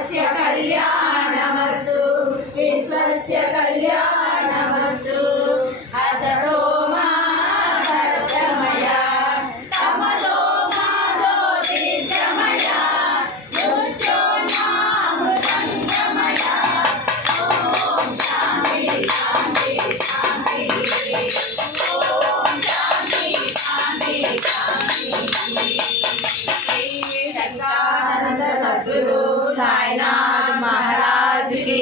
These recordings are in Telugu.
विश्वस्य कल्याणमस्तु विश्वस्य कल्याणमस्तु असतो मा सत्यमय तमसो मा ज्योतिर्गमय मृत्योर्मामृतङ्गमय ॐ शान्ति शान्ति शान्ति ॐ शान्ति शान्ति शान्ति सच्चिदानंद सद्गुरु साईनाथ महाराज की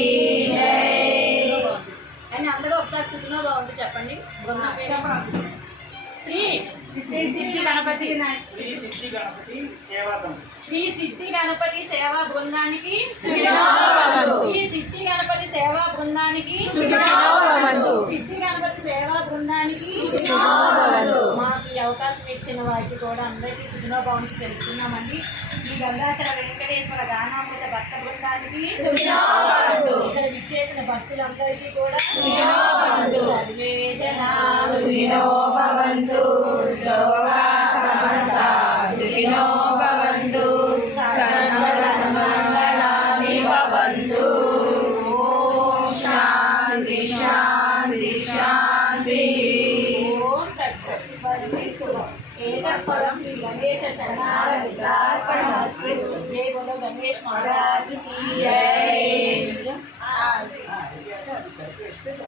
जय। అని అందరూ ఒకసారి సుఖంగా బాగుంటుంది చెప్పండి. శ్రీ సిద్ధి గణపతి శ్రీ సిద్ధి గణపతి సేవా బృందానికి శ్రీ సిద్ధి గణపతి సేవా బృందానికి సిద్ధి గణపతి సేవా బృందానికి మాకు ఈ అవకాశం ఇచ్చిన వారికి కూడా అందరికీ సుఖంగా బాగుంటుంది తెలుస్తున్నామండి. ఈ గంగాచల వెంకటేశ్వర గానామృత భక్త బృందానికి ఇక్కడ విచ్చేసిన భక్తులందరికీ కూడా సర్వే జనా సుఖినో భవంతు లోకా సమస్తా సుఖినో భవంతు సర్వమంగళాని భవంతు. ఓం శాంతి శాంతి శాంతి. ఓం తత్సత్. ఏకఫలం శ్రీ గణేశ చరణారవిందార్పణమస్తు. జై బోలో గణేష్ महाराज की जय.